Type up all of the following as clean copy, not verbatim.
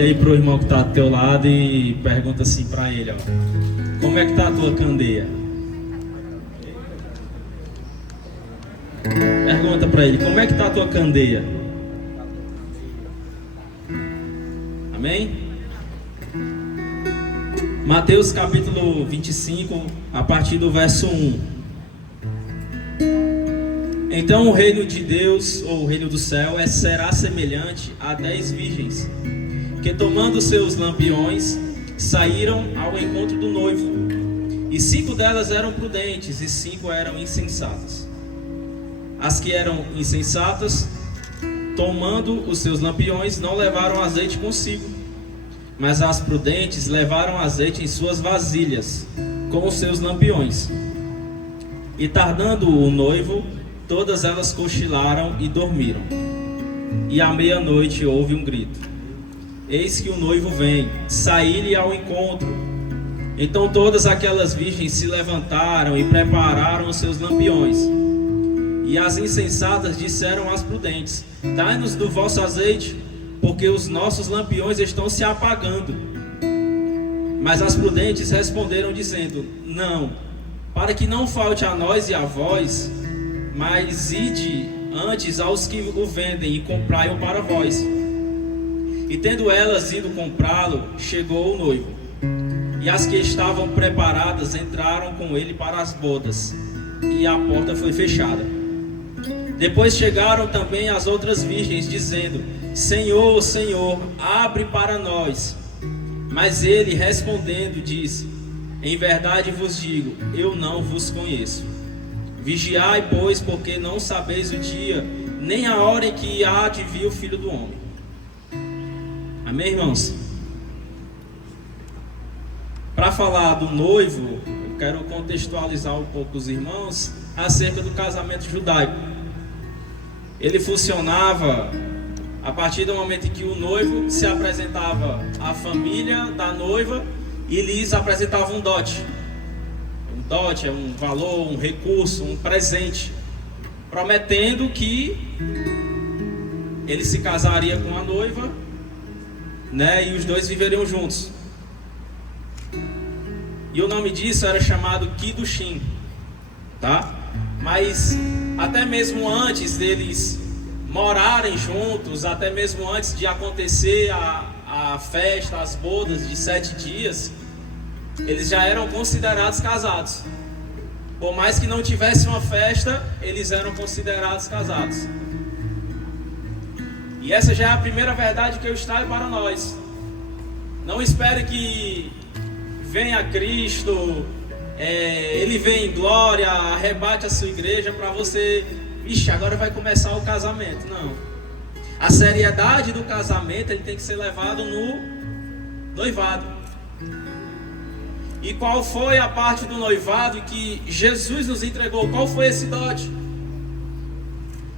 Olha aí pro irmão que está do teu lado e pergunta assim para ele, ó. Como é que tá a tua candeia? Pergunta para ele, como é que tá a tua candeia? Amém? Mateus capítulo 25, a partir do verso 1. Então o reino de Deus, ou o reino do céu, será semelhante a 10 virgens, que tomando seus lampiões, saíram ao encontro do noivo. E 5 delas eram prudentes, e 5 eram insensatas. As que eram insensatas, tomando os seus lampiões, não levaram azeite consigo, mas as prudentes levaram azeite em suas vasilhas, com os seus lampiões. E tardando o noivo, todas elas cochilaram e dormiram. E à meia-noite houve um grito: eis que o noivo vem, saí-lhe ao encontro. Então todas aquelas virgens se levantaram e prepararam os seus lampiões. E as insensatas disseram às prudentes: dai-nos do vosso azeite, porque os nossos lampiões estão se apagando. Mas as prudentes responderam dizendo: não, para que não falte a nós e a vós, mas ide antes aos que o vendem e comprai-o para vós. E tendo elas ido comprá-lo, chegou o noivo. E as que estavam preparadas entraram com ele para as bodas, e a porta foi fechada. Depois chegaram também as outras virgens, dizendo: Senhor, Senhor, abre para nós. Mas ele, respondendo, disse: em verdade vos digo, eu não vos conheço. Vigiai, pois, porque não sabeis o dia, nem a hora em que há de vir o Filho do Homem. Amém, irmãos? Para falar do noivo, eu quero contextualizar um pouco os irmãos acerca do casamento judaico. Ele funcionava a partir do momento em que o noivo se apresentava à família da noiva e lhes apresentava um dote. Um dote é um valor, um recurso, um presente, prometendo que ele se casaria com a noiva, né, e os dois viveriam juntos. E o nome disso era chamado Kiddushin, tá? Mas até mesmo antes deles morarem juntos, até mesmo antes de acontecer a festa, as bodas de 7 dias, eles já eram considerados casados. Por mais que não tivesse uma festa, eles eram considerados casados. E essa já é a primeira verdade que eu extraio para nós. Não espere que venha Cristo, Ele vem em glória, arrebate a sua igreja para você, agora vai começar o casamento. Não. A seriedade do casamento ele tem que ser levado no noivado. E qual foi a parte do noivado que Jesus nos entregou? Qual foi esse dote?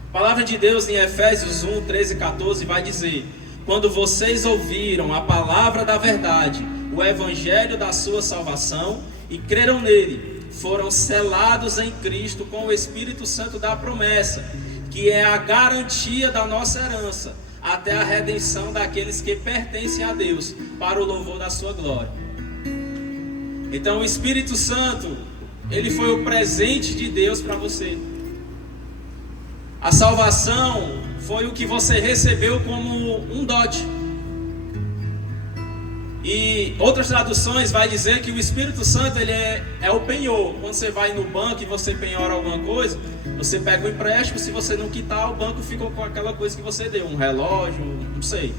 A palavra de Deus em Efésios 1, 13 e 14 vai dizer: quando vocês ouviram a palavra da verdade, o evangelho da sua salvação, e creram nele, foram selados em Cristo com o Espírito Santo da promessa, que é a garantia da nossa herança, até a redenção daqueles que pertencem a Deus, para o louvor da sua glória. Então o Espírito Santo, ele foi o presente de Deus para você. A salvação foi o que você recebeu como um dote. E outras traduções vai dizer que o Espírito Santo ele é o penhor. Quando você vai no banco e você penhora alguma coisa, você pega um empréstimo, se você não quitar, o banco ficou com aquela coisa que você deu, um relógio, não sei.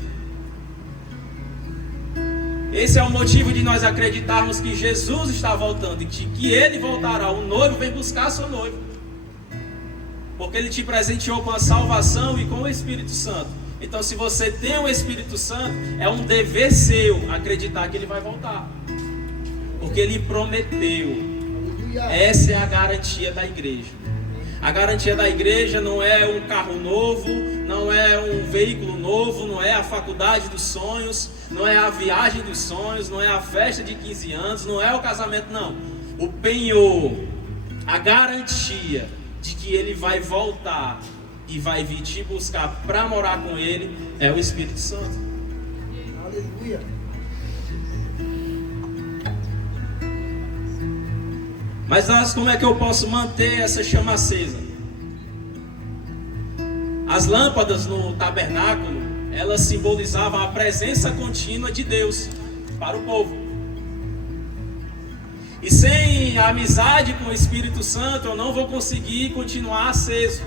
Esse é o motivo de nós acreditarmos que Jesus está voltando e que Ele voltará. O noivo vem buscar seu noivo, porque Ele te presenteou com a salvação e com o Espírito Santo. Então, se você tem o Espírito Santo, é um dever seu acreditar que Ele vai voltar, porque Ele prometeu. Essa é a garantia da igreja. A garantia da igreja não é um carro novo, não é um veículo novo, não é a faculdade dos sonhos, não é a viagem dos sonhos, não é a festa de 15 anos, não é o casamento, não. O penhor, a garantia de que Ele vai voltar e vai vir te buscar para morar com Ele, é o Espírito Santo. Aleluia. Mas como é que eu posso manter essa chama acesa? As lâmpadas no tabernáculo, elas simbolizavam a presença contínua de Deus para o povo. E sem a amizade com o Espírito Santo, eu não vou conseguir continuar aceso.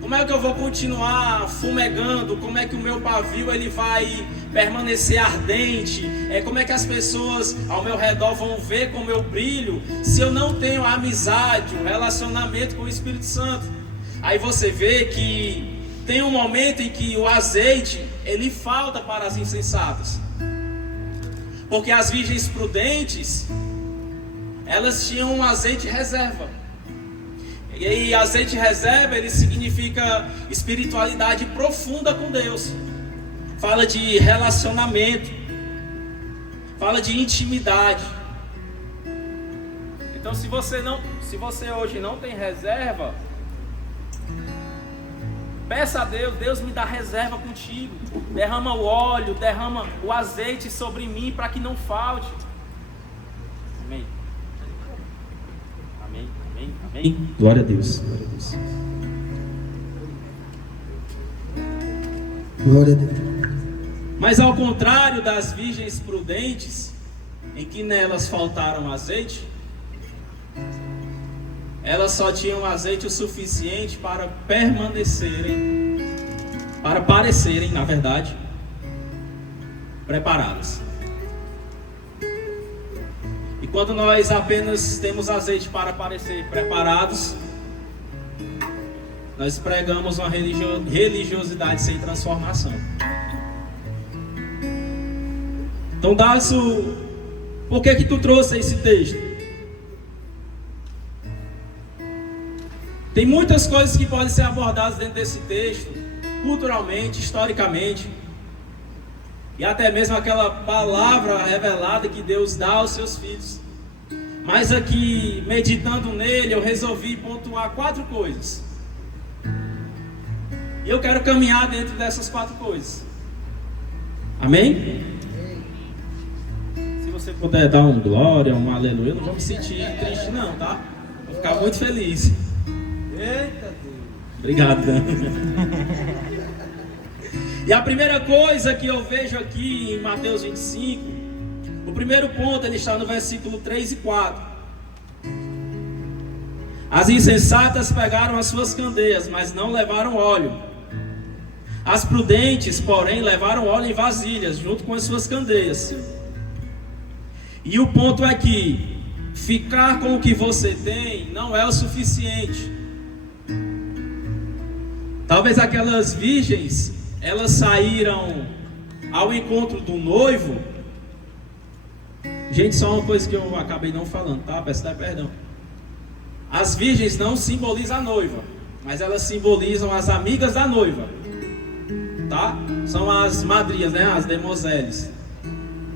Como é que eu vou continuar fumegando? Como é que o meu pavio ele vai permanecer ardente? Como é que as pessoas ao meu redor vão ver como eu brilho se eu não tenho a amizade, o relacionamento com o Espírito Santo? Aí você vê que tem um momento em que o azeite ele falta para as insensatas. Porque as virgens prudentes, elas tinham um azeite reserva. E azeite reserva, ele significa espiritualidade profunda com Deus. Fala de relacionamento. Fala de intimidade. Então se você hoje não tem reserva, peça a Deus, Deus me dá reserva contigo. Derrama o óleo, derrama o azeite sobre mim para que não falte. Amém. Amém, amém, amém. Glória a Deus, glória a Deus. Glória a Deus. Mas ao contrário das virgens prudentes, em que nelas faltaram azeite, elas só tinham azeite o suficiente para permanecerem, para parecerem, na verdade, preparadas. E quando nós apenas temos azeite para parecer preparados, nós pregamos uma religiosidade sem transformação. Então, Dácio, por que tu trouxe esse texto? Tem muitas coisas que podem ser abordadas dentro desse texto, culturalmente, historicamente, e até mesmo aquela palavra revelada que Deus dá aos seus filhos. Mas aqui, meditando nele, eu resolvi pontuar 4 coisas. E eu quero caminhar dentro dessas 4 coisas. Amém? Se você puder dar um glória, um aleluia, eu não vou me sentir triste não, tá? Vou ficar muito feliz. Eita Deus. Obrigado, Dan. E a primeira coisa que eu vejo aqui em Mateus 25, o primeiro ponto, ele está no versículo 3 e 4. As insensatas pegaram as suas candeias, mas não levaram óleo. As prudentes, porém, levaram óleo em vasilhas, junto com as suas candeias. E o ponto é que ficar com o que você tem não é o suficiente. Talvez aquelas virgens, elas saíram ao encontro do noivo. Gente, só uma coisa que eu acabei não falando, tá? Peço até perdão. As virgens não simbolizam a noiva, mas elas simbolizam as amigas da noiva, tá? São as madrinhas, né? As demoiselles.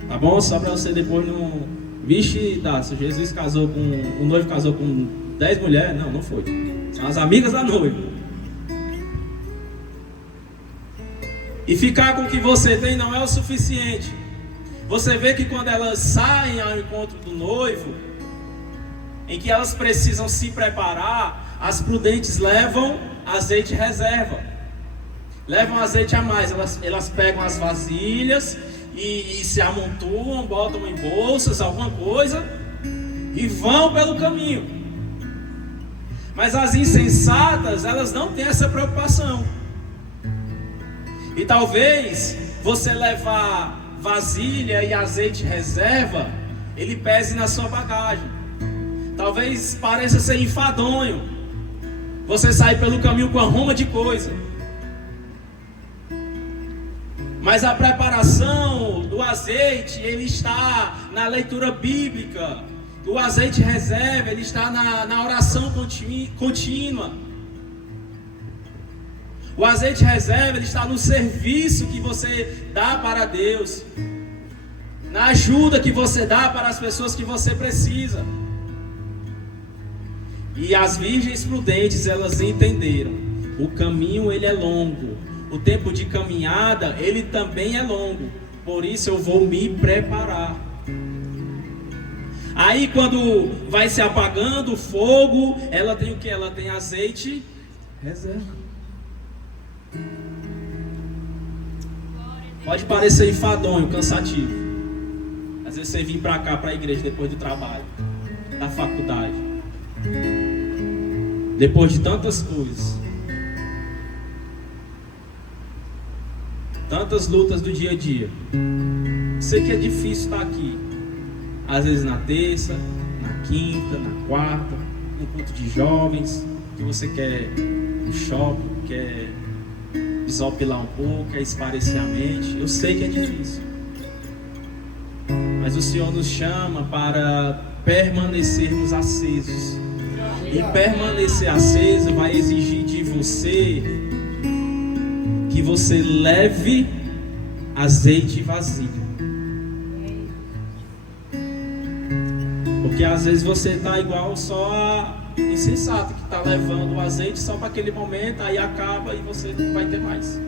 Tá bom? Só para você depois não... Vixe, se Jesus casou com... O noivo casou com 10 mulheres? Não, não foi. São as amigas da noiva. E ficar com o que você tem não é o suficiente. Você vê que quando elas saem ao encontro do noivo, em que elas precisam se preparar, as prudentes levam azeite reserva. Levam azeite a mais. Elas pegam as vasilhas e se amontoam, botam em bolsas, alguma coisa, e vão pelo caminho. Mas as insensatas, elas não têm essa preocupação. E talvez você levar vasilha e azeite reserva, ele pese na sua bagagem. Talvez pareça ser enfadonho você sair pelo caminho com a ruma de coisa. Mas a preparação do azeite, ele está na leitura bíblica. O azeite reserva, ele está na oração contínua. O azeite reserva, ele está no serviço que você dá para Deus, na ajuda que você dá para as pessoas que você precisa. E as virgens prudentes, elas entenderam, o caminho ele é longo, O tempo de caminhada, ele também é longo. Por isso eu vou me preparar. Aí quando vai se apagando o fogo, ela tem o que? Ela tem azeite reserva. Pode parecer enfadonho, cansativo. Às vezes você vir para cá, para a igreja, depois do trabalho, da faculdade, depois de tantas coisas, tantas lutas do dia a dia. Sei que é difícil estar aqui. Às vezes na terça, na quinta, na quarta, no culto de jovens, que você quer ir no shopping, quer desopilar um pouco, quer esparecer a mente. Eu sei que é difícil, mas o Senhor nos chama para permanecermos acesos. E permanecer aceso vai exigir de você que você leve azeite vazio. Porque às vezes você está igual só a insensato, que está levando o azeite só para aquele momento, aí acaba e você não vai ter mais.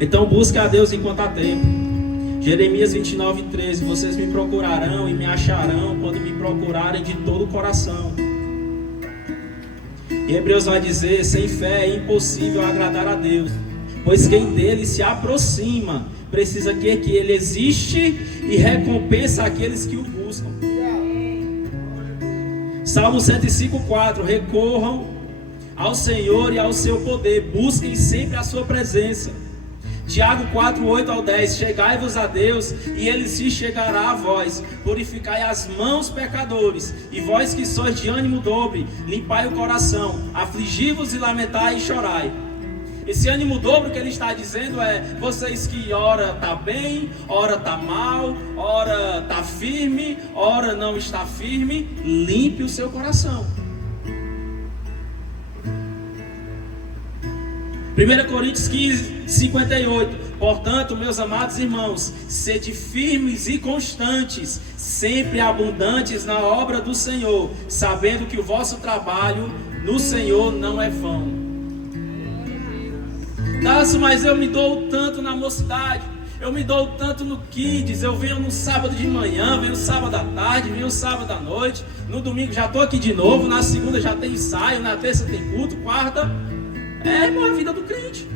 Então busque a Deus enquanto há tempo. Jeremias 29:13: vocês me procurarão e me acharão quando me procurarem de todo o coração. E Hebreus vai dizer: sem fé é impossível agradar a Deus, pois quem dele se aproxima precisa crer que ele existe e recompensa aqueles que o buscam. Salmo 105:4: recorram ao Senhor e ao seu poder, busquem sempre a sua presença. Tiago 4:8-10: chegai-vos a Deus e ele se chegará a vós. Purificai as mãos, pecadores, e vós que sois de ânimo dobre, limpai o coração, afligi-vos e lamentai e chorai. Esse ânimo dobro que ele está dizendo é: vocês que ora está bem, ora está mal, ora está firme, ora não está firme, limpe o seu coração. 1 Coríntios 15:58: portanto, meus amados irmãos, sede firmes e constantes, sempre abundantes na obra do Senhor, sabendo que o vosso trabalho no Senhor não é vão. Nossa, mas eu me dou tanto na mocidade, eu me dou tanto no Kids, eu venho no sábado de manhã, venho no sábado à tarde, venho no sábado à noite, no domingo já estou aqui de novo, na segunda já tem ensaio, na terça tem culto, quarta. É, irmão, a vida do crente.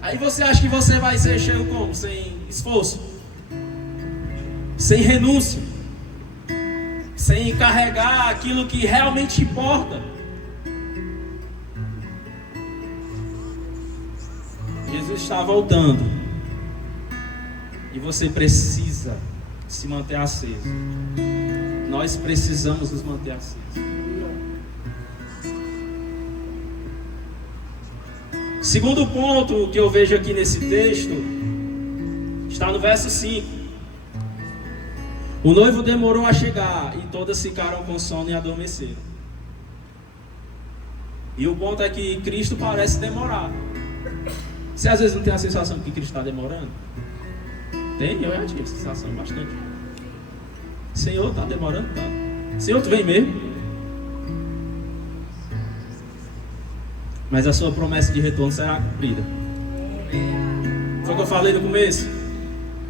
Aí você acha que você vai ser cheio como? Sem esforço, sem renúncia, sem carregar aquilo que realmente importa. Jesus está voltando e você precisa se manter aceso. Nós precisamos nos manter acesos. Segundo ponto que eu vejo aqui nesse texto está no verso 5. O noivo demorou a chegar e todas ficaram com sono e adormeceram. E o ponto é que Cristo parece demorar. Você às vezes não tem a sensação que Cristo está demorando? Tem, eu já tive a sensação bastante. Senhor, está demorando? Tá. Senhor, tu vem mesmo? Mas a sua promessa de retorno será cumprida. Foi o que eu falei no começo.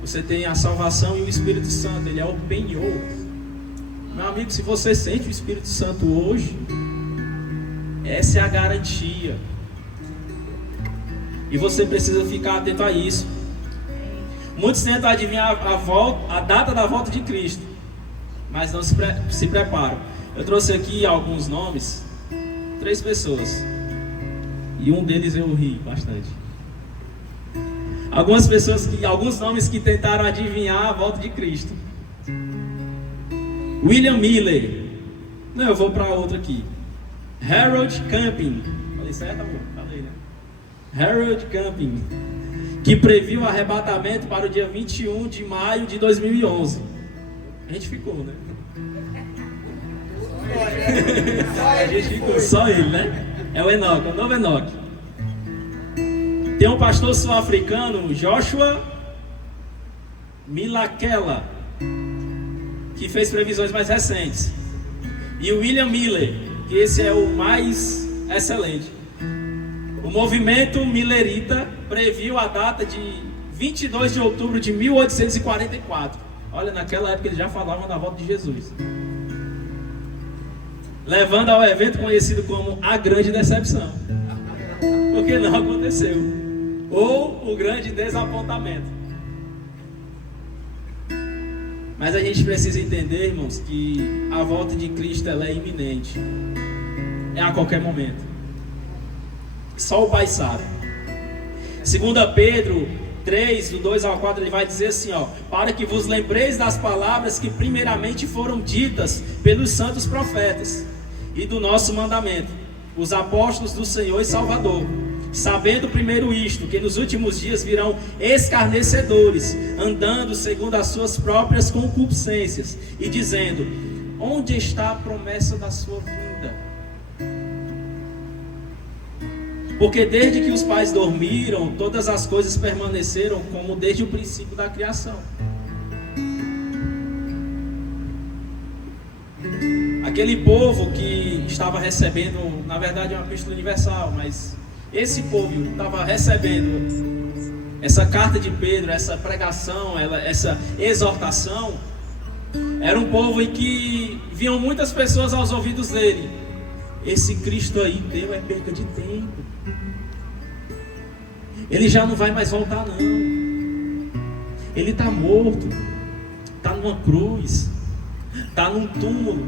Você tem a salvação e o Espírito Santo. Ele é o penhor. Meu amigo, se você sente o Espírito Santo hoje, essa é a garantia. E você precisa ficar atento a isso. Muitos tentam adivinhar a data da volta de Cristo, mas não se preparam. Eu trouxe aqui alguns nomes, 3 pessoas, e um deles eu ri bastante. Alguns nomes que tentaram adivinhar a volta de Cristo. William Miller. Não, eu vou para outro aqui. Harold Camping. Falei certo, amor? Falei, né? Harold Camping, que previu o arrebatamento para o dia 21 de maio de 2011. A gente ficou, né? A gente ficou, só ele, né? É o Enoque, é o novo Enoque. Tem um pastor sul-africano, Joshua Milakela, que fez previsões mais recentes. E o William Miller, que esse é o mais excelente. O movimento milerita previu a data de 22 de outubro de 1844. Olha, naquela época eles já falavam da volta de Jesus, levando ao evento conhecido como a Grande Decepção, porque não aconteceu, ou o Grande Desapontamento. Mas a gente precisa entender, irmãos, que a volta de Cristo ela é iminente, é a qualquer momento. Só o Pai sabe. 2 Pedro 3, do 2 ao 4, ele vai dizer assim, para que vos lembreis das palavras que primeiramente foram ditas pelos santos profetas e do nosso mandamento, os apóstolos do Senhor e Salvador, sabendo primeiro isto, que nos últimos dias virão escarnecedores, andando segundo as suas próprias concupiscências, e dizendo, onde está a promessa da sua vinda? Porque desde que os pais dormiram, todas as coisas permaneceram como desde o princípio da criação. Aquele povo que estava recebendo, na verdade é uma epístola universal, mas esse povo estava recebendo essa carta de Pedro, essa pregação, essa exortação, era um povo em que vinham muitas pessoas aos ouvidos dele. Esse Cristo aí teu é perca de tempo. Ele já não vai mais voltar não. Ele está morto, está numa cruz, está num túmulo.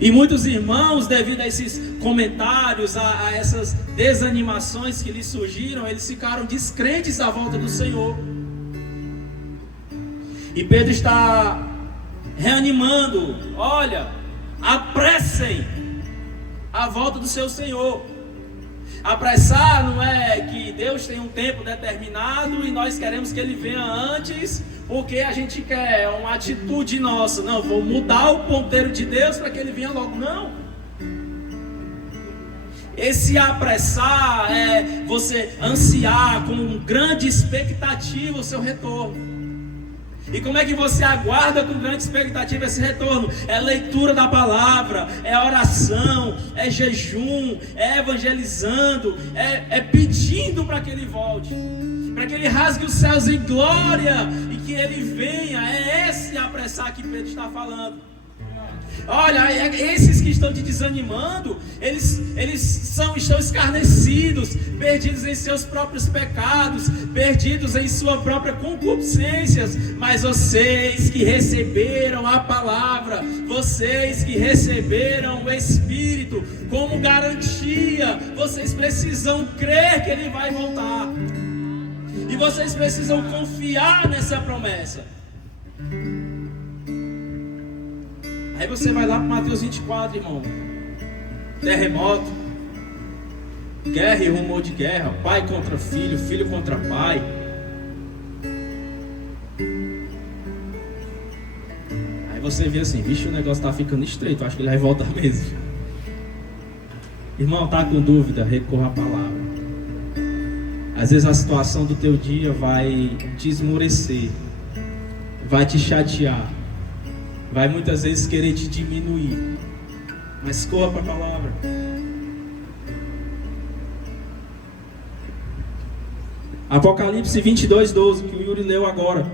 E muitos irmãos, devido a esses comentários, a essas desanimações que lhes surgiram, eles ficaram descrentes da volta do Senhor. E Pedro está reanimando, olha, apressem a volta do seu Senhor. Apressar não é que Deus tem um tempo determinado e nós queremos que Ele venha antes, porque a gente quer uma atitude nossa. Não, vou mudar o ponteiro de Deus para que Ele venha logo. Não. Esse apressar é você ansiar com grande expectativa o seu retorno. E como é que você aguarda com grande expectativa esse retorno? É leitura da palavra, é oração, é jejum, é evangelizando, é pedindo para que Ele volte, para que Ele rasgue os céus em glória e que Ele venha. É esse apressar que Pedro está falando. Olha, esses que estão te desanimando, eles estão escarnecidos, perdidos em seus próprios pecados, perdidos em sua própria concupiscências. Mas vocês que receberam a palavra, vocês que receberam o Espírito como garantia, vocês precisam crer que Ele vai voltar. E vocês precisam confiar nessa promessa. Aí você vai lá para Mateus 24, irmão. Terremoto, guerra e rumor de guerra, pai contra filho, filho contra pai. Aí você vê assim, vixe, o negócio está ficando estreito, acho que ele vai voltar mesmo. Irmão, tá com dúvida? Recorra à palavra. Às vezes a situação do teu dia vai te esmorecer, vai te chatear, vai muitas vezes querer te diminuir, mas corra para a palavra. Apocalipse 22:12, que o Yuri leu agora.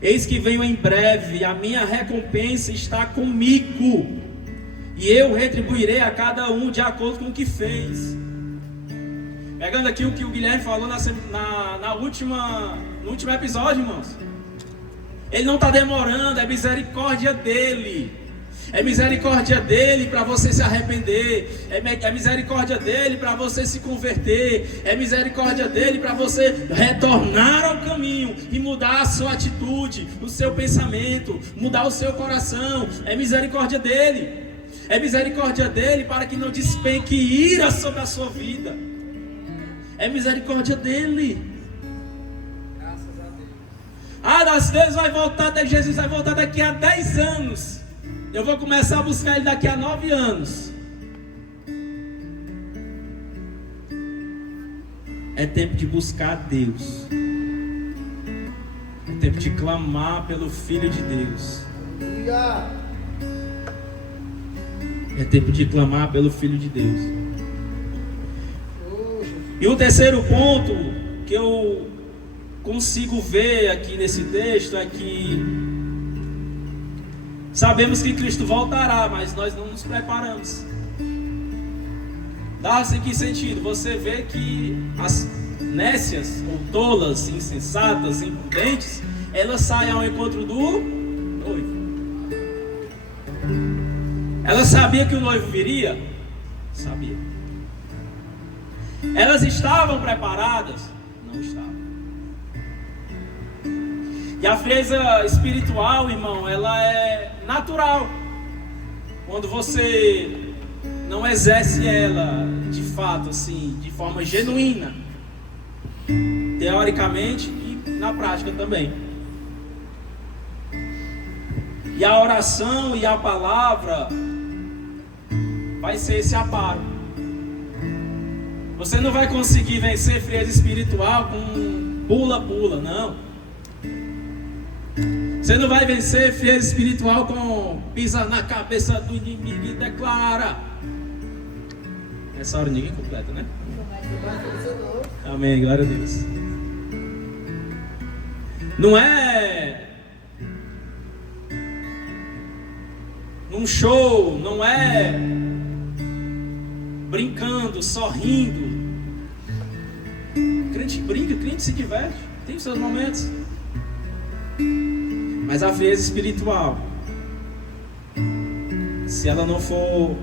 Eis que venho em breve, a minha recompensa está comigo, e eu retribuirei a cada um de acordo com o que fez. Pegando aqui o que o Guilherme falou no último episódio, irmãos. Ele não está demorando, é misericórdia dele. É misericórdia dele para você se arrepender. É misericórdia dele para você se converter. É misericórdia dele para você retornar ao caminho e mudar a sua atitude, o seu pensamento, mudar o seu coração. É misericórdia dele. É misericórdia dele para que não despenque ira sobre a sua vida. É misericórdia dele. Às vezes Jesus vai voltar daqui a 10 anos. Eu vou começar a buscar Ele daqui a 9 anos. É tempo de buscar Deus. É tempo de clamar pelo Filho de Deus. É tempo de clamar pelo Filho de Deus. E o terceiro ponto que eu consigo ver aqui nesse texto é que sabemos que Cristo voltará, mas nós não nos preparamos. Dá-se em que sentido? Você vê que as nécias, ou tolas, insensatas, imprudentes, elas saem ao encontro do noivo. Ela sabia que o noivo viria? Sabia. Elas estavam preparadas? Não estavam. E a frieza espiritual, irmão, ela é natural. Quando você não exerce ela de fato, assim, de forma genuína, teoricamente e na prática também. E a oração e a palavra vai ser esse aparo. Você não vai conseguir vencer frieza espiritual com pula-pula, não. Você não vai vencer frieza espiritual com pisa na cabeça do inimigo e declara. Nessa hora ninguém completa, né? Amém, glória a Deus. Não é num show, não é brincando, sorrindo. Crente brinca, crente se diverte, tem os seus momentos. Mas a frieza espiritual, se ela não for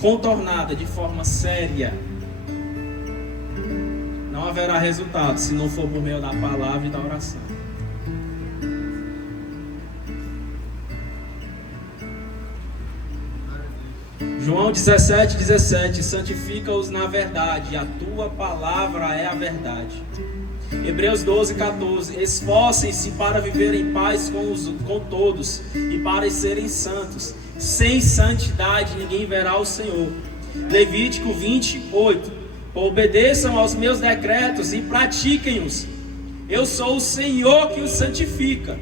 contornada de forma séria, não haverá resultado se não for por meio da palavra e da oração. João 17:17, santifica-os na verdade, a tua palavra é a verdade. Hebreus 12:14, esforcem-se para viver em paz com todos e para serem santos. Sem santidade ninguém verá o Senhor. Levítico 20:8, obedeçam aos meus decretos e pratiquem-os. Eu sou o Senhor que os santifica.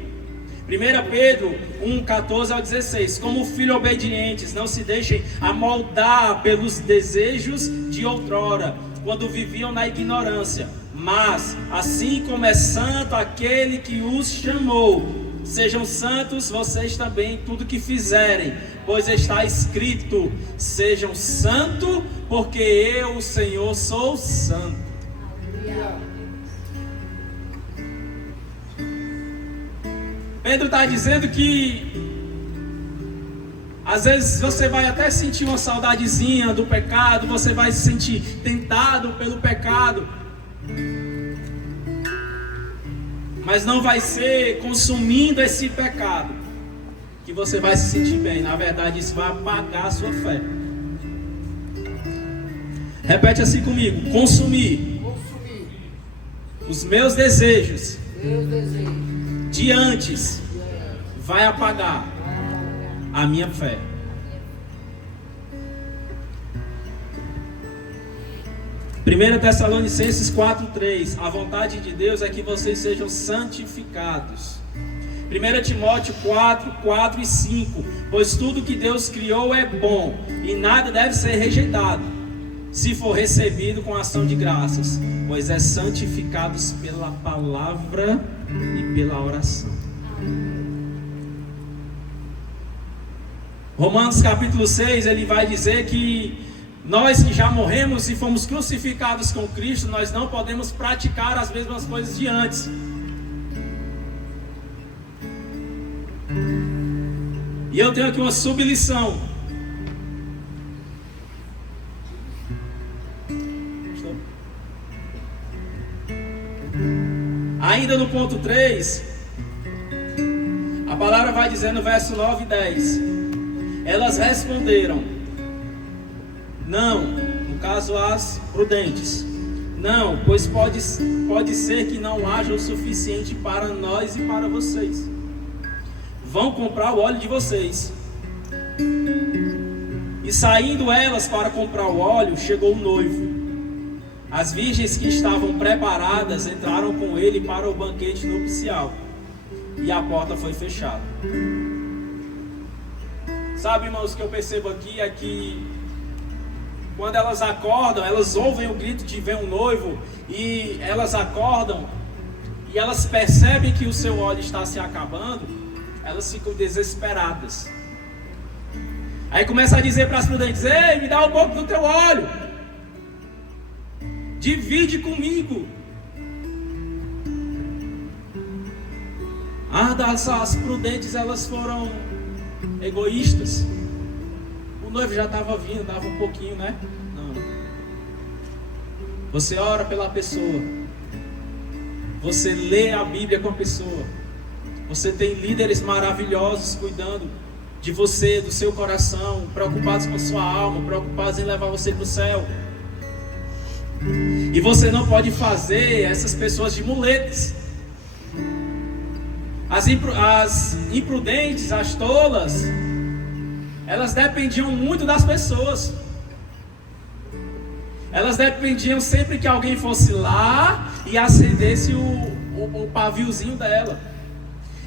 1 Pedro 1:14-16, como filhos obedientes, não se deixem amoldar pelos desejos de outrora, quando viviam na ignorância. Mas, assim como é santo aquele que os chamou, sejam santos vocês também em tudo que fizerem, pois está escrito: sejam santos, porque eu, o Senhor, sou santo. Pedro está dizendo que às vezes você vai até sentir uma saudadezinha do pecado, você vai se sentir tentado pelo pecado, mas não vai ser consumindo esse pecado que você vai se sentir bem. Na verdade, isso vai apagar a sua fé. Repete assim comigo: consumir os meus desejos de antes vai apagar a minha fé. Primeira Tessalonicenses 4:3, a vontade de Deus é que vocês sejam santificados. 1 Timóteo 4:4 e 5, pois tudo que Deus criou é bom e nada deve ser rejeitado, se for recebido com ação de graças, pois é santificados pela palavra e pela oração. Romanos capítulo 6, ele vai dizer que nós que já morremos e fomos crucificados com Cristo, nós não podemos praticar as mesmas coisas de antes. E eu tenho aqui uma sublição. Ainda no ponto 3, a palavra vai dizer no verso 9 e 10: elas responderam, não, no caso as prudentes, não, pois pode ser que não haja o suficiente para nós e para vocês. Vão comprar o óleo de vocês. E saindo elas para comprar o óleo, chegou o noivo. As virgens que estavam preparadas entraram com ele para o banquete nupcial, e a porta foi fechada. Sabe, irmãos, o que eu percebo aqui é que quando elas acordam, elas ouvem o grito de vem um noivo, e elas acordam e elas percebem que o seu óleo está se acabando, elas ficam desesperadas. Aí começa a dizer para as prudentes: ei, me dá um pouco do teu óleo, divide comigo. As prudentes, elas foram egoístas. O noivo já estava vindo, dava um pouquinho, né? Não. Você ora pela pessoa, você lê a Bíblia com a pessoa, você tem líderes maravilhosos cuidando de você, do seu coração, preocupados com a sua alma, preocupados em levar você para o céu. E você não pode fazer essas pessoas de muletas. As imprudentes, as tolas, elas dependiam muito das pessoas. Elas dependiam sempre que alguém fosse lá e acendesse o paviozinho dela.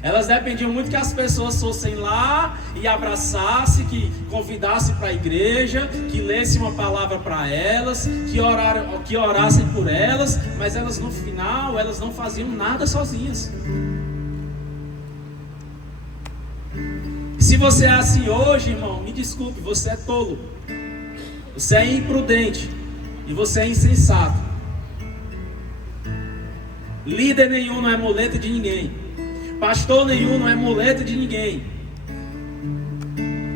Elas dependiam muito que as pessoas fossem lá e abraçassem, que convidassem para a igreja, que lessem uma palavra para elas, que orassem por elas, mas elas no final, elas não faziam nada sozinhas. Se você é assim hoje, irmão, me desculpe, você é tolo, você é imprudente e você é insensato. Líder nenhum não é muleta de ninguém, pastor nenhum não é muleta de ninguém.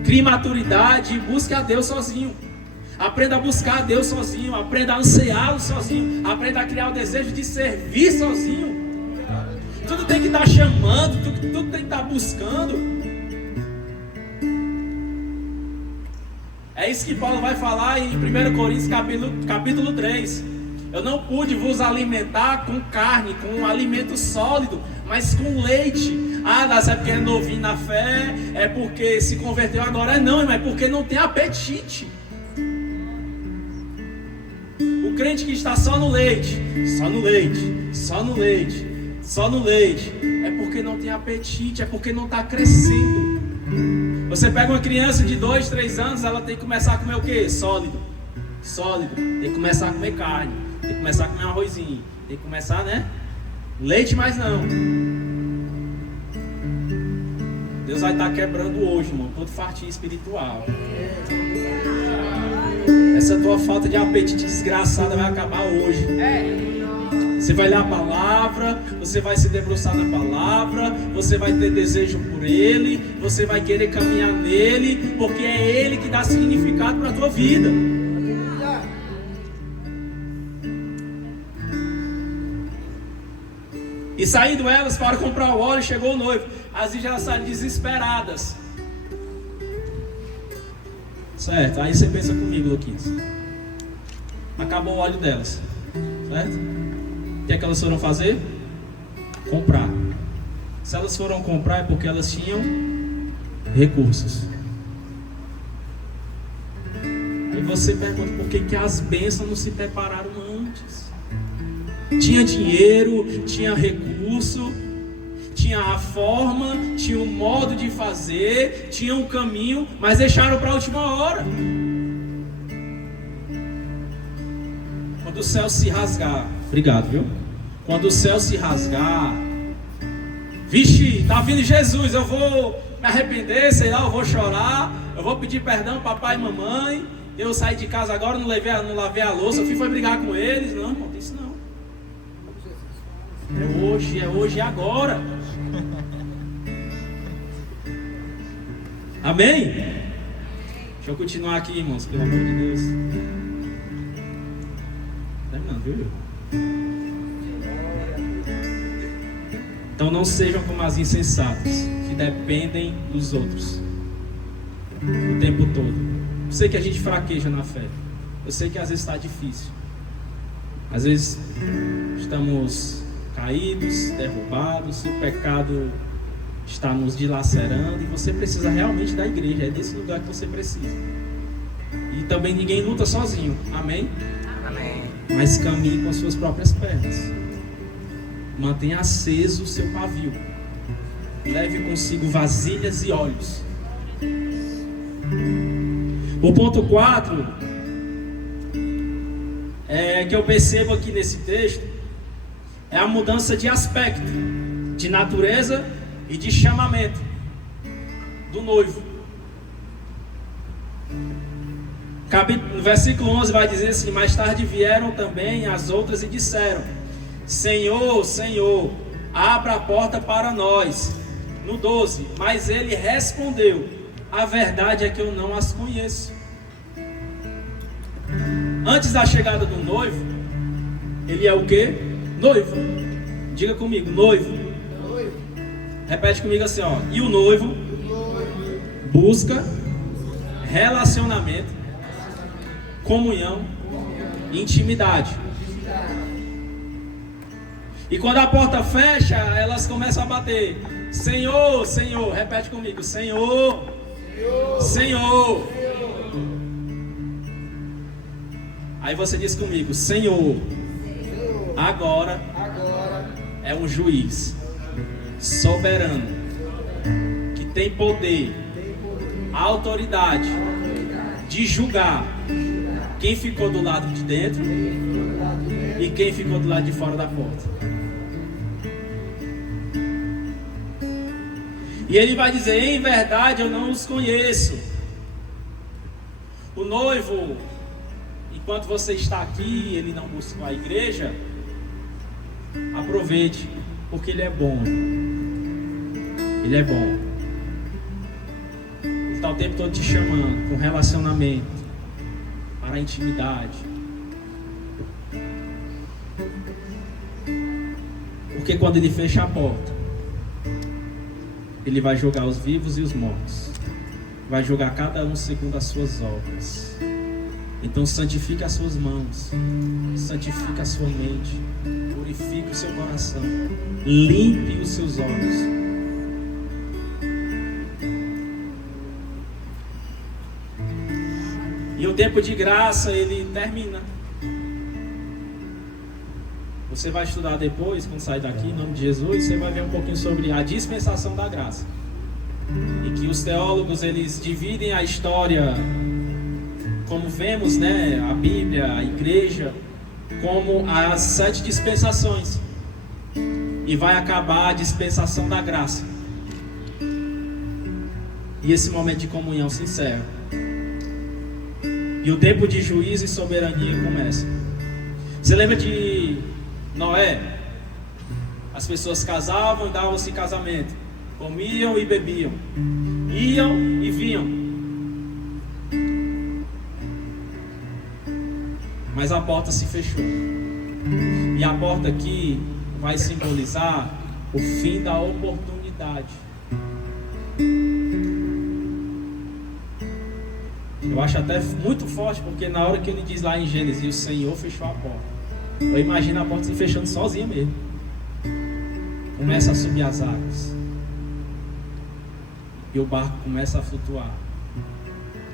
Crie maturidade e busque a Deus sozinho. Aprenda a buscar a Deus sozinho, aprenda a ansiá-lo sozinho, aprenda a criar o desejo de servir sozinho. Tudo tem que estar chamando, tudo tem que estar buscando. É isso que Paulo vai falar em 1 Coríntios capítulo 3. Eu não pude vos alimentar com carne, com um alimento sólido, mas com leite. Mas é porque é novinho na fé, é porque se converteu agora. Não, irmão, é porque não tem apetite. O crente que está só no leite, só no leite, só no leite, só no leite, é porque não tem apetite, é porque não está crescendo. Você pega uma criança de 2, 3 anos, ela tem que começar a comer o quê? Sólido. Tem que começar a comer carne, tem que começar a comer um arrozinho, tem que começar, né? Leite mais não. Deus vai estar quebrando hoje, irmão, todo fartinho espiritual. Essa tua falta de apetite desgraçada vai acabar hoje. Você vai ler a palavra, você vai se debruçar na palavra, você vai ter desejo por Ele, você vai querer caminhar nele, porque é Ele que dá significado para a tua vida. E saindo elas para comprar o óleo, chegou o noivo. As elas saíram desesperadas. Certo, aí você pensa comigo, Luquinhas. Acabou o óleo delas, certo? O que é que elas foram fazer? Comprar. Se elas foram comprar é porque elas tinham recursos. Aí você pergunta por que as bênçãos não se prepararam antes. Tinha dinheiro, tinha recurso, tinha a forma, tinha o modo de fazer, tinha um caminho, mas deixaram para a última hora. Quando o céu se rasgar, obrigado, viu? Quando o céu se rasgar, vixe, tá vindo Jesus, eu vou me arrepender, sei lá, eu vou chorar, eu vou pedir perdão papai e mamãe, eu saí de casa agora, não lavei a louça, eu fui brigar com eles. Não, irmão, isso não. É hoje, é agora. Amém? Deixa eu continuar aqui, irmãos, pelo amor de Deus. Terminando, viu? Então não sejam como as insensatas, que dependem dos outros o tempo todo. Eu sei que a gente fraqueja na fé. Eu sei que às vezes está difícil. Às vezes estamos caídos, derrubados, o pecado está nos dilacerando e você precisa realmente da igreja. É desse lugar que você precisa. E também ninguém luta sozinho. Amém? Amém. Mas caminhe com as suas próprias pernas. Mantenha aceso o seu pavio. Leve consigo vasilhas e óleos. O ponto 4 que eu percebo aqui nesse texto é a mudança de aspecto, de natureza e de chamamento do noivo. No versículo 11 vai dizer assim: mais tarde vieram também as outras e disseram: Senhor, Senhor, abra a porta para nós. No 12, mas ele respondeu: a verdade é que eu não as conheço. Antes da chegada do noivo, ele é o quê? Noivo. Diga comigo, noivo. Repete comigo assim, ó. E o noivo busca relacionamento, comunhão, intimidade. E quando a porta fecha, elas começam a bater: Senhor, Senhor. Repete comigo: Senhor, Senhor. Aí você diz comigo: Senhor, agora é um juiz soberano que tem poder, autoridade de julgar quem ficou do lado de dentro e quem ficou do lado de fora da porta. E ele vai dizer: em verdade eu não os conheço. O noivo, enquanto você está aqui, ele não buscou a igreja, aproveite, porque ele é bom. Ele é bom. Ele está o tempo todo te chamando com relacionamento, para a intimidade. Porque quando ele fecha a porta, ele vai julgar os vivos e os mortos. Vai julgar cada um segundo as suas obras. Então santifique as suas mãos, santifique a sua mente, purifique o seu coração, limpe os seus olhos. E o tempo de graça, ele termina. Você vai estudar depois, quando sair daqui, em nome de Jesus, você vai ver um pouquinho sobre a dispensação da graça. E que os teólogos, eles dividem a história, como vemos, né, a Bíblia, a igreja, como as 7 dispensações. E vai acabar a dispensação da graça. E esse momento de comunhão se encerra. E o tempo de juízo e soberania começa. Você lembra de Noé? As pessoas casavam e davam-se em casamento, comiam e bebiam, iam e vinham. Mas a porta se fechou. E a porta aqui vai simbolizar o fim da oportunidade. Eu acho até muito forte, porque na hora que ele diz lá em Gênesis, o Senhor fechou a porta, eu imagino a porta se fechando sozinha mesmo. Começa a subir as águas. E o barco começa a flutuar.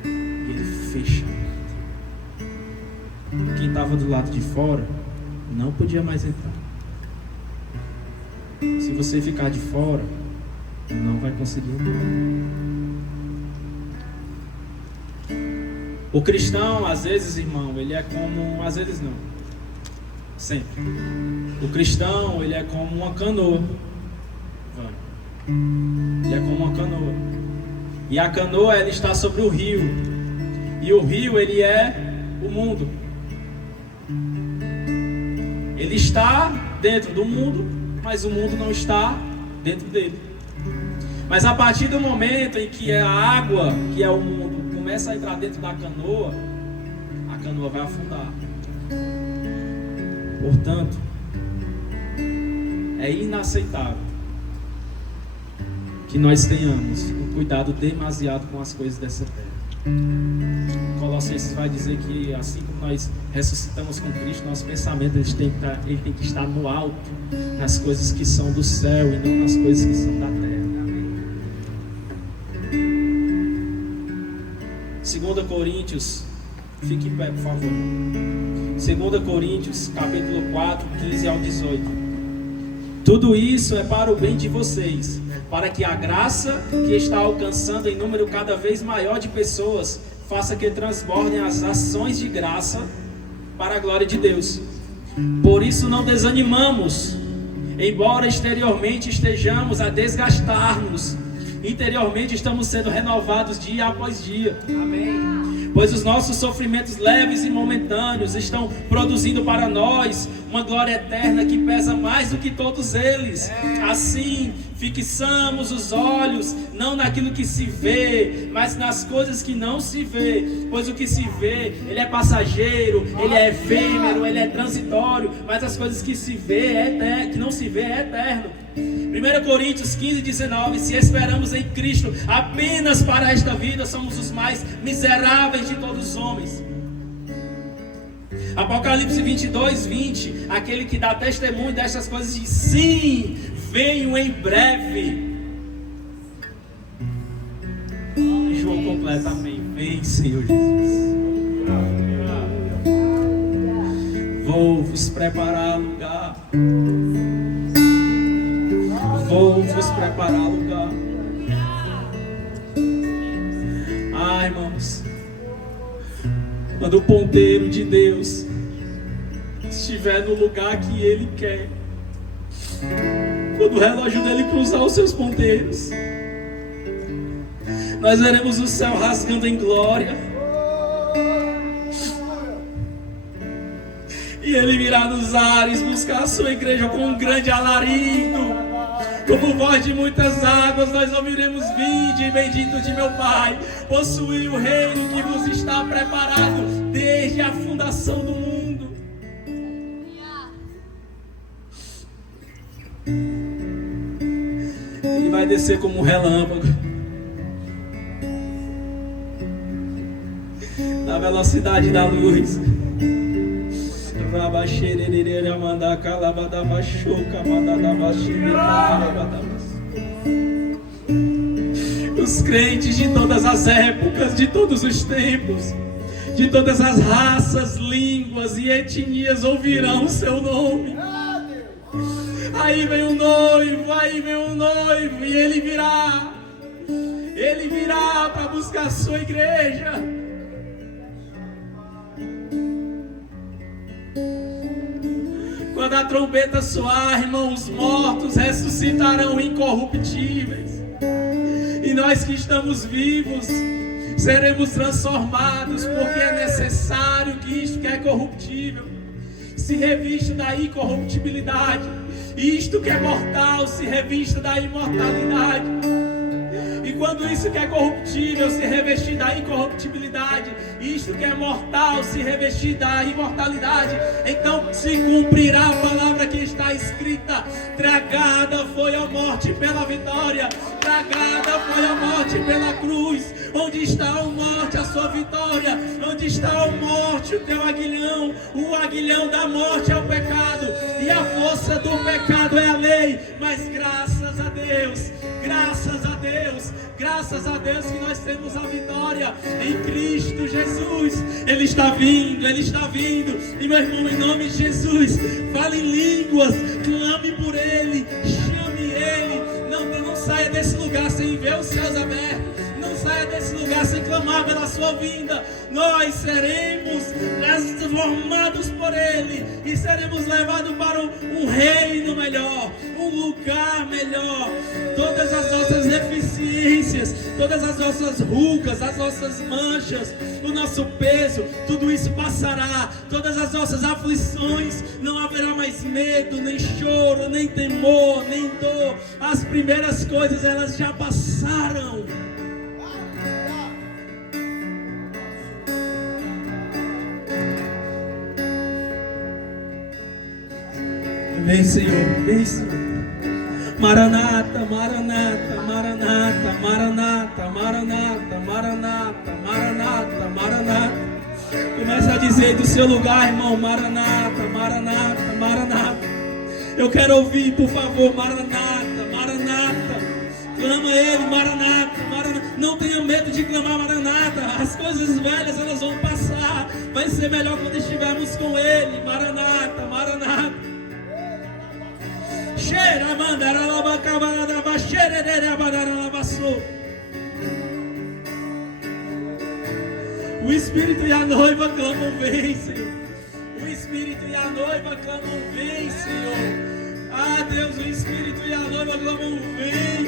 E ele fecha a porta. Quem estava do lado de fora não podia mais entrar. Se você ficar de fora, não vai conseguir entrar. O cristão, às vezes, irmão, ele é como... Às vezes não. Sempre. O cristão, ele é como uma canoa. Ele é como uma canoa. E a canoa, ela está sobre o rio. E o rio, ele é o mundo. Ele está dentro do mundo, mas o mundo não está dentro dele. Mas a partir do momento em que a água, que é o mundo, começa a entrar dentro da canoa, a canoa vai afundar. Portanto, é inaceitável que nós tenhamos um cuidado demasiado com as coisas dessa terra. Colossenses vai dizer que assim como nós ressuscitamos com Cristo, nosso pensamento ele tem que estar no alto, nas coisas que são do céu e não nas coisas que são da terra. 2 Coríntios, fique em pé, por favor. 2 Coríntios, capítulo 4, 15 ao 18. Tudo isso é para o bem de vocês, para que a graça que está alcançando em número cada vez maior de pessoas faça que transbordem as ações de graça para a glória de Deus. Por isso não desanimamos, embora exteriormente estejamos a desgastar-nos, interiormente estamos sendo renovados dia após dia. Amém. Pois os nossos sofrimentos leves e momentâneos estão produzindo para nós uma glória eterna que pesa mais do que todos eles. Assim, fixamos os olhos não naquilo que se vê, mas nas coisas que não se vê. Pois o que se vê, ele é passageiro, ele é efêmero, ele é transitório, mas as coisas que se vê que não se vê é eterno. 1 Coríntios 15:19: se esperamos em Cristo apenas para esta vida, somos os mais miseráveis de todos os homens. Apocalipse 22:20: aquele que dá testemunho destas coisas diz: sim, venho em breve. João completa, amém. Vem, Senhor Jesus. Vou vos preparar lugar. Vou vos preparar lugar. Ah, irmãos, quando o ponteiro de Deus estiver no lugar que Ele quer, quando o relógio dele cruzar os seus ponteiros, nós veremos o céu rasgando em glória, e Ele virá nos ares buscar a sua igreja com um grande alarido. Como voz de muitas águas, nós ouviremos: vinde, bendito de meu Pai, possuir o reino que vos está preparado desde a fundação do mundo. Ele vai descer como um relâmpago, na velocidade da luz. Os crentes de todas as épocas, de todos os tempos, de todas as raças, línguas e etnias ouvirão o seu nome. Aí vem o noivo, e ele virá para buscar a sua igreja. Quando a trombeta soar, irmãos, os mortos ressuscitarão incorruptíveis, e nós que estamos vivos seremos transformados, porque é necessário que isto que é corruptível se revista da incorruptibilidade, e isto que é mortal se revista da imortalidade. E quando isso que é corruptível se revestir da incorruptibilidade, isto que é mortal se revestir da imortalidade, então se cumprirá a palavra que está escrita: tragada foi a morte pela vitória, tragada foi a morte pela cruz. Onde está a morte, a sua vitória? Onde está a morte, o teu aguilhão? O aguilhão da morte é o pecado, e a força do pecado é a lei. Mas graças a Deus, graças a Deus, graças a Deus que nós temos a vitória em Cristo Jesus. Ele está vindo, Ele está vindo. E meu irmão, em nome de Jesus, fale em línguas, clame por Ele, chame Ele. Não saia desse lugar sem ver os céus abertos. Não saia desse lugar sem clamar pela sua vinda. Nós seremos transformados por Ele e seremos levados para um reino melhor, um lugar melhor. Todas as nossas deficiências, todas as nossas rugas, as nossas manchas, o nosso peso, tudo isso passará. Todas as nossas aflições, não haverá mais medo, nem choro, nem temor, nem dor. As primeiras coisas, elas já passaram. Vem, Senhor, vem, Senhor. Maranata, Maranata, Maranata, Maranata, Maranata, Maranata, Maranata, Maranata. Começa a dizer do seu lugar, irmão: Maranata, Maranata, Maranata. Eu quero ouvir, por favor: Maranata, Maranata. Clama Ele: Maranata, Maranata. Não tenha medo de clamar: Maranata. As coisas velhas, elas vão passar. Vai ser melhor quando estivermos com Ele. Maranata, Maranata. O Espírito e a noiva clamam, vem, Senhor. O Espírito e a noiva clamam, vem, Senhor. Ah, Deus, o Espírito e a noiva clamam, vem,